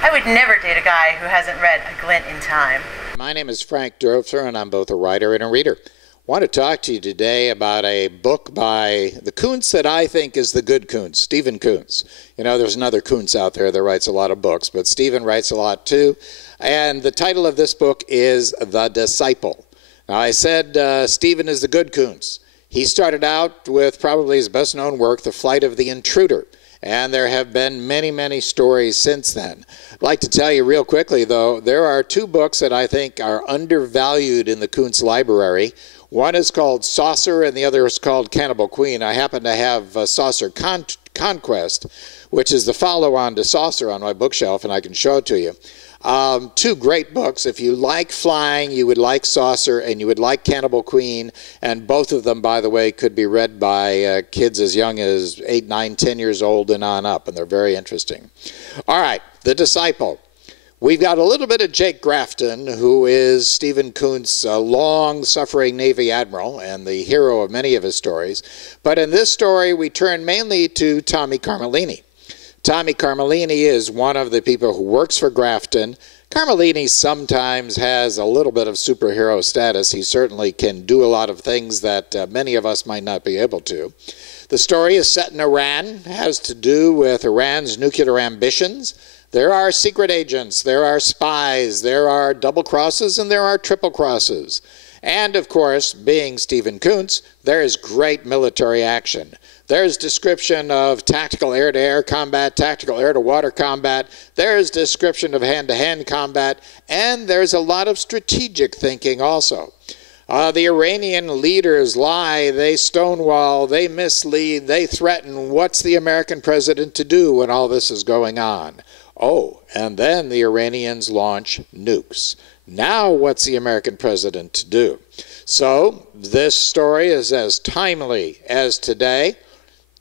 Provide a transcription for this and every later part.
I would never date a guy who hasn't read A Glint in Time. My name is Frank Derfler, and I'm both a writer and a reader. I want to talk to you today about a book by the Coonts that I think is the good Coonts, Stephen Coonts. You know, there's another Coonts out there that writes a lot of books, but Stephen writes a lot too. And the title of this book is The Disciple. Now, I said Stephen is the good Coonts. He started out with probably his best-known work, The Flight of the Intruder. And there have been many, many stories since then. I'd like to tell you real quickly, though, there are two books that I think are undervalued in the Coonts library. One is called Saucer, and the other is called Cannibal Queen. I happen to have Saucer Conquest, which is the follow-on to Saucer on my bookshelf, and I can show it to you. Two great books. If you like flying, you would like Saucer, and you would like Cannibal Queen, and both of them, by the way, could be read by kids as young as 8, 9, 10 years old and on up, and they're very interesting. All right, The Disciple. We've got a little bit of Jake Grafton, who is Stephen Coonts' long-suffering Navy admiral and the hero of many of his stories. But in this story, we turn mainly to Tommy Carmelini. Tommy Carmelini is one of the people who works for Grafton. Carmelini sometimes has a little bit of superhero status. He certainly can do a lot of things that many of us might not be able to. The story is set in Iran, has to do with Iran's nuclear ambitions. There are secret agents, there are spies, there are double crosses, and there are triple crosses. And, of course, being Stephen Coonts, there is great military action. There's description of tactical air-to-air combat, tactical air-to-water combat. There's description of hand-to-hand combat. And there's a lot of strategic thinking also. The Iranian leaders lie, they stonewall, they mislead, they threaten. What's the American president to do when all this is going on? Oh, and then the Iranians launch nukes. Now what's the American president to do? So this story is as timely as today.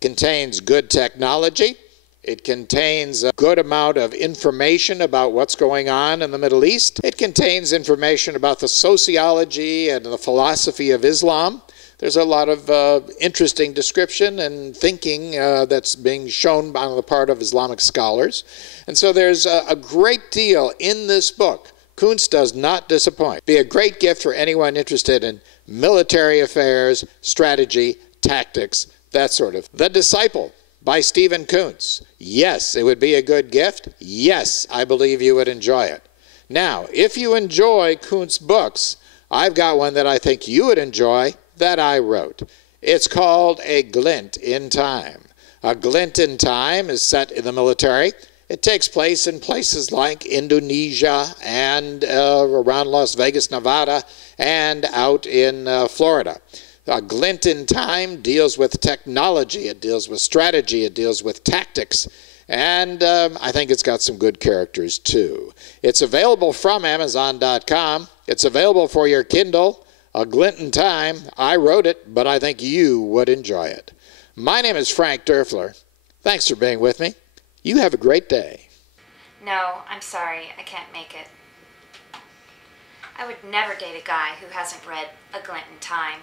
Contains good technology. It contains a good amount of information about what's going on in the Middle East. It contains information about the sociology and the philosophy of Islam. There's a lot of interesting description and thinking that's being shown on the part of Islamic scholars. And so there's a great deal in this book. Coonts does not disappoint. Be a great gift for anyone interested in military affairs, strategy, tactics, that sort of. The Disciple by Stephen Coonts. Yes, it would be a good gift. Yes, I believe you would enjoy it. Now, if you enjoy Coonts' books, I've got one that I think you would enjoy that I wrote. It's called A Glint in Time. A Glint in Time is set in the military. It takes place in places like Indonesia and around Las Vegas, Nevada, and out in Florida. A Glint in Time deals with technology, it deals with strategy, it deals with tactics, and I think it's got some good characters too. It's available from Amazon.com. It's available for your Kindle. A Glint in Time. I wrote it, but I think you would enjoy it. My name is Frank Derfler. Thanks for being with me. You have a great day. No, I'm sorry, I can't make it. I would never date a guy who hasn't read A Glint in Time.